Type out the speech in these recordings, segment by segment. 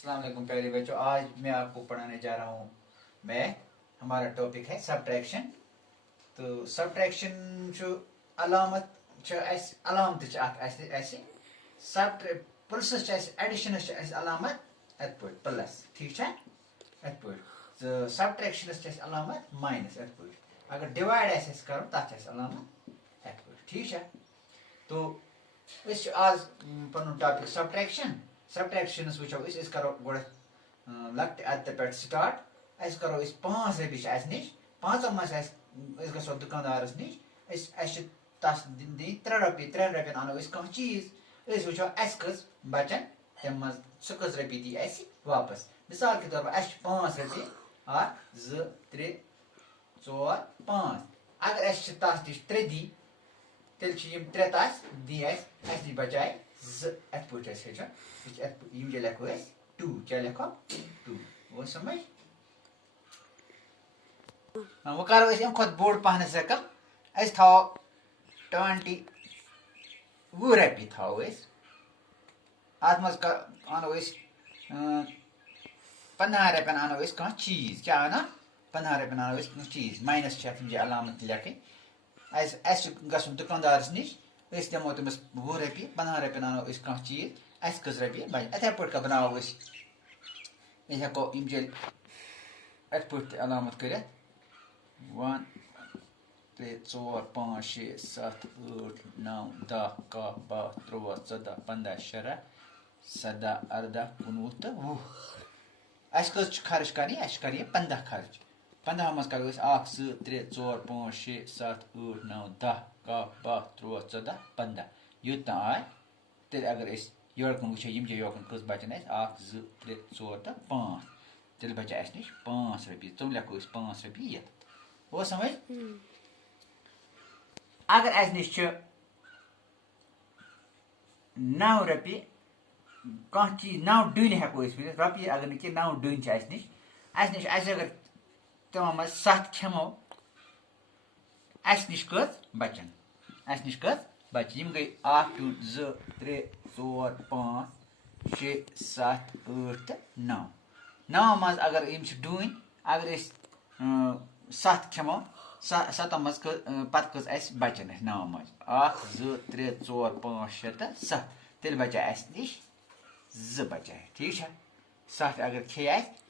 अस्सलाम वालेकुम प्यारे बच्चों। आज मैं आपको पढ़ाने जा रहा हूँ मैथ। हमारा टॉपिक है सब्ट्रैक्शन। तो सब्ट्रैक्शन जो अलामत अलामत सब प्लस एडिशन अलामत अत पे प्लस ठीक है अत पे तो सब्ट्रैक्शन अलामत माइनस अत पे अगर डिवाइड करो तथ अलामत अत पे ठीक है। तो आज पन टॉपिक सब्ट्रैक्शन वो करो गो लक्ट अत पे स्टार्ट करो 5 रपी नश 5 मज गो दुकानदारस नश तस दी 3 रपी 3 रपन अनो कह चीज वो कस बचन तम मज सह कस रपी दी वापस। मिसाल के तौर पर 5 रपी 1 2 3 4 5 अगर तस नश 3 दी तेल 3 तस दी नश बचाए 2 अत पे हेचन लिखो 2 क्या लिखो 2 वो समझ। वो करो अम खुद बोड़ पहन रकम थो 20 वो रपी थो अत मज अनो 15 रपन अनो कह चीज क्या अना 15 रपन अनो कह चीज माइनस अलामत लिखन गुन दुकानदारस नश दमो तमिस 20 रपी 15 रपन अनो कह चीज कस रपी बच इथे पे बनाओ हेको अत पे अलामत कर 1 3 4 5 6 7 8 9 10 11 12 13 14 15 16 17 18 19 तो 20 कस खर्च कर 15 खर्च 15 मज करो 1 2 3 4 5 6 7 8 9 10 11 12 13 14 15 यूत आय तेल अगर योकन वो योकन कस बचन 1 2 3 4 तो 5 तेल बचा नश 5 रपी तुम लिखो 5 रपी ये वो समझ। अगर नश 9 रपी कह चीज 9 डून हेको रपी अगर न 9 डून नश अगर तमो मज 7 खेमो नश कस बचन नश कस बच गई 1 2 3 4 5 6 7 8 तो 9 9 मज अगर डून अगर 7 खेमो 7 मज पत कस बचन 9 मज 1 2 3 4 5 6 तो 7 तेल बचा नश 2 बचाए ठीक है। 7 अगर खे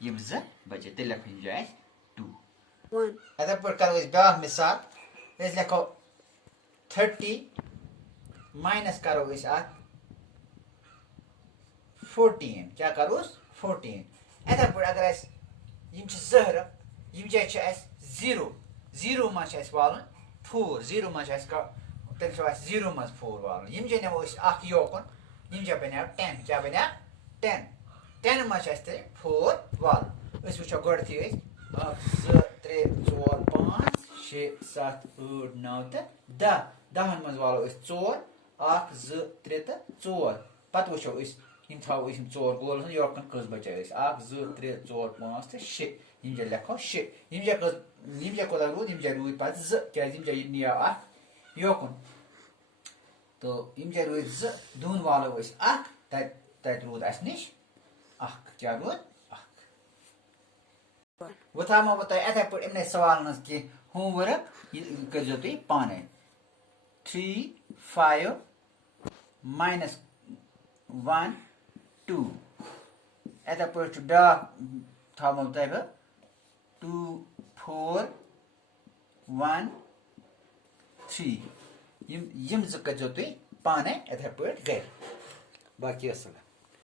2 बचे तेल लिखो जाए 2 इथे पे करो ब्या मिसाल लिखो 30 माइनस करो 14 क्या करो 14 इथे पे अगर जहर जाए 0 0 मज वालन 4 0 मज तेल 0 मज 4 वालन नमो योकन बनो 10 क्या बनो 10 10 मज 4 वालन वो गोथी 1 2 3 4 5 6 7 8 9 तो 10 10 मज वालो 4 1 2 3 तो 4 पत वो थो 4 गोल योकन कस बचाए 1 2 3 4 5 तो 6 लिखो 6 कोत रूद रूद पे 2 क्या नियो योकन तो रूद 2 दून वालो 1 तत रूद नश 1 क्या रूद 1 वो थो बह इथे पे इन सवाल कह होमवर्क कर तुम पाने 3 5 माइनस 1 2 इथे पे ब्या थो तह 2 4 1 3 कर तुम पाने इथे पे गर बाकी असला।